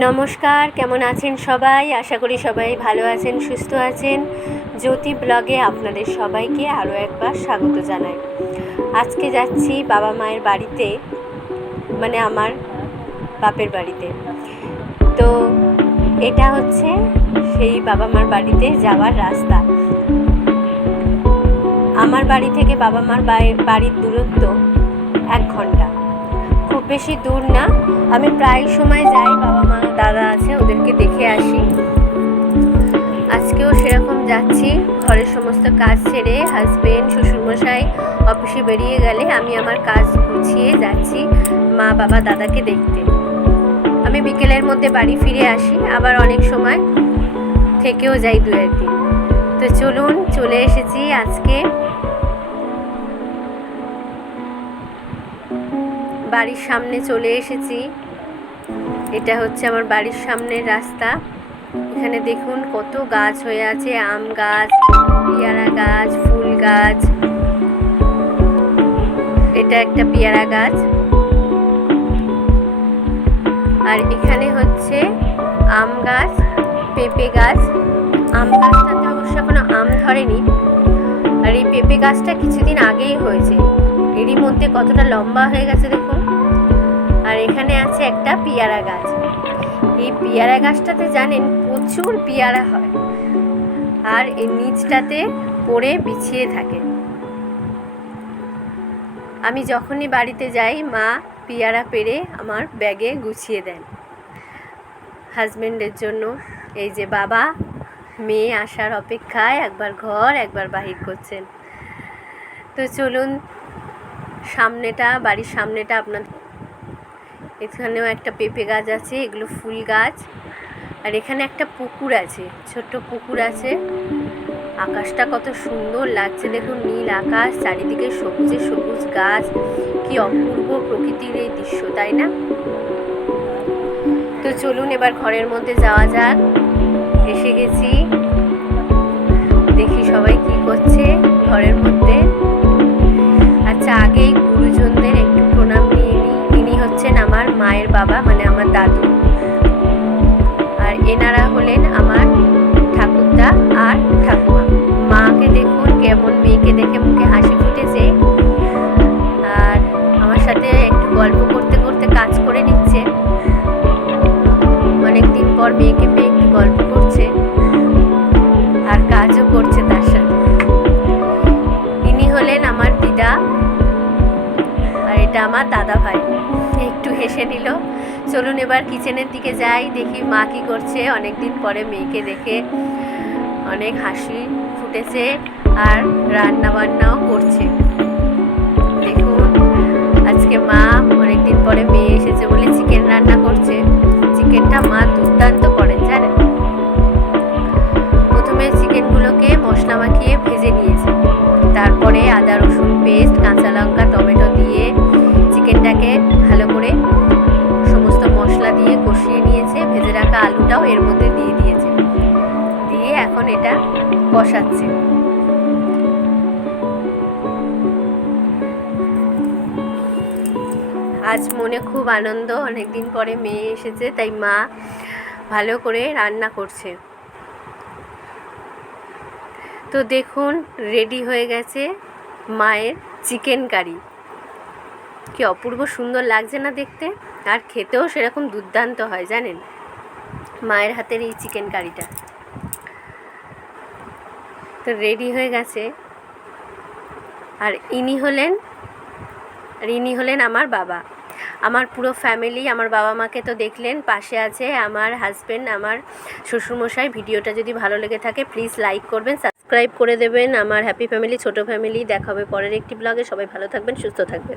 নমস্কার, কেমন আছেন সবাই? আশা করি সবাই ভালো আছেন, সুস্থ আছেন। জ্যোতি ব্লগে আপনাদের সবাইকে আরও একবার স্বাগত জানাই। আজকে যাচ্ছি বাবা মায়ের বাড়িতে, মানে আমার বাপের বাড়িতে। তো এটা হচ্ছে সেই বাবা মার বাড়িতে যাওয়ার রাস্তা। আমার বাড়ি থেকে বাবা মার বাড়ির দূরত্ব 1 ঘন্টা, খুব বেশি দূর না। আমি প্রায় সময় যাই, বাবা মা দাদা আছে ওদেরকে দেখে আসি। আজকেও সেরকম যাচ্ছি। ঘরের সমস্ত কাজ ছেড়ে হাজবেন্ড শ্বশুরমশাই অফিসে বেরিয়ে গেলে আমি আমার কাজ গুছিয়ে যাচ্ছি মা বাবা দাদাকে দেখতে। আমি বিকেলের মধ্যে বাড়ি ফিরে আসি, আবার অনেক সময় থেকেও যাই 2-1 দিন। তো চলুন, চলে এসেছি আজকে বাড়ির সামনে চলে এসেছি। এটা হচ্ছে আমার বাড়ির সামনের রাস্তা। এখানে দেখুন কত গাছ হয়ে আছে, আম গাছ, পেয়ারা গাছ, ফুল গাছ। এটা একটা পেয়ারা গাছ। আর এখানে হচ্ছে আম গাছ, পেঁপে গাছ। আম গাছটাতে অবশ্য এখনো আম ধরেনি, আর এই পেঁপে গাছটা কিছুদিন আগেই হয়েছে। এরই মধ্যে কতটা লম্বা হয়ে গেছে দেখুন। আর এখানে আছে একটা পেয়ারা গাছ। এই পেয়ারা গাছটাতে জানেন প্রচুর পেয়ারা হয়, আর এই নিচটাতে পড়ে বিছিয়ে থাকে। আমি যখনই বাড়িতে যাই মা পেয়ারা পেড়ে আমার ব্যাগে গুছিয়ে দেন হাজবেন্ডের জন্য। এই যে বাবা মেয়ে আসার অপেক্ষায় একবার ঘর একবার বাহির করছেন। তো চলুন, সামনেটা, বাড়ির সামনেটা আপনার, এখানেও একটা পেঁপে গাছ আছে, এগুলো ফুল গাছ। আর এখানে একটা পুকুর আছে, ছোট্ট পুকুর আছে। আকাশটা কত সুন্দর লাগছে দেখুন, নীল আকাশ, চারিদিকে সবুজে সবুজ গাছ। কি অপূর্ব প্রকৃতির এই দৃশ্য, তাই না? তো চলুন এবার ঘরের মধ্যে যাওয়া যাক। এসে গেছি, দেখি সবাই কি করছে ঘরের মধ্যে। আচ্ছা, আগেই গুরুজনদের একটু প্রণাম নিয়ে নিই। ইনি হচ্ছেন আমার মায়ের বাবা, মানে আমার দাদু। আর এনারা হলেন আমার ঠাকুরদা আর ঠাকুমা। মাকে দেখুন কেমন মেয়েকে দেখে মুখে হাসি ফুটেছে, আর আমার সাথে একটু গল্প করতে করতে কাজ করে নিচ্ছে। অনেকদিন পর মেয়েকে পেয়ে একটু গল্প করছে আর কাজও করছে তার সাথে। ইনি হলেন আমার দিদা, আর এটা আমার দাদা ভাই। একটু হেসে নিল। চলুন এবার কিচেনের দিকে যাই, দেখি মা কি করছে। অনেকদিন পরে মেয়েকে দেখে অনেক হাসি ফুটেছে, আর রান্না বান্নাও করছে। দেখুন আজকে মা অনেকদিন পরে মেয়ে এসেছে বলে চিকেন রান্না করছে। চিকেনটা মা দুর্দান্ত করেন জানেন। প্রথমে চিকেনগুলোকে মশলা মাখিয়ে ভেজে নিয়েছে, তারপরে আদা রসুন পেস্ট, কাঁচা লঙ্কা, টমেটো দিয়ে চিকেনটাকে ভালো করে সমস্ত মশলা দিয়ে কষিয়ে নিয়েছে। ভেজে রাখা আলুটাও এর মধ্যে দিয়ে দিয়েছে, দিয়ে এখন এটা কষাচ্ছে। আজ মনে খুব আনন্দ, অনেকদিন পরে মেয়ে এসেছে, তাই মা ভালো করে রান্না করছে। তো দেখুন রেডি হয়ে গেছে মায়ের চিকেন কারি। কি অপূর্ব সুন্দর লাগছে না দেখতে, আর খেতেও সেরকম দুর্দান্ত হয় জানেন মায়ের হাতের এই চিকেন কারিটা। তো রেডি হয়ে গেছে। আর ইনি হলেন আমার বাবা। আমার পুরো ফ্যামিলি, আমার বাবা মাকে তো দেখলেন, পাশে আছে আমার হাজব্যান্ড, আমার শ্বশুরমশাই। ভিডিওটা যদি ভালো লেগে থাকে প্লিজ লাইক করবেন, সাবস্ক্রাইব করে দেবেন। আমার হ্যাপি ফ্যামিলি, ছোট ফ্যামিলি। দেখা হবে পরের একটি ব্লগে। সবাই ভালো থাকবেন, সুস্থ থাকবেন।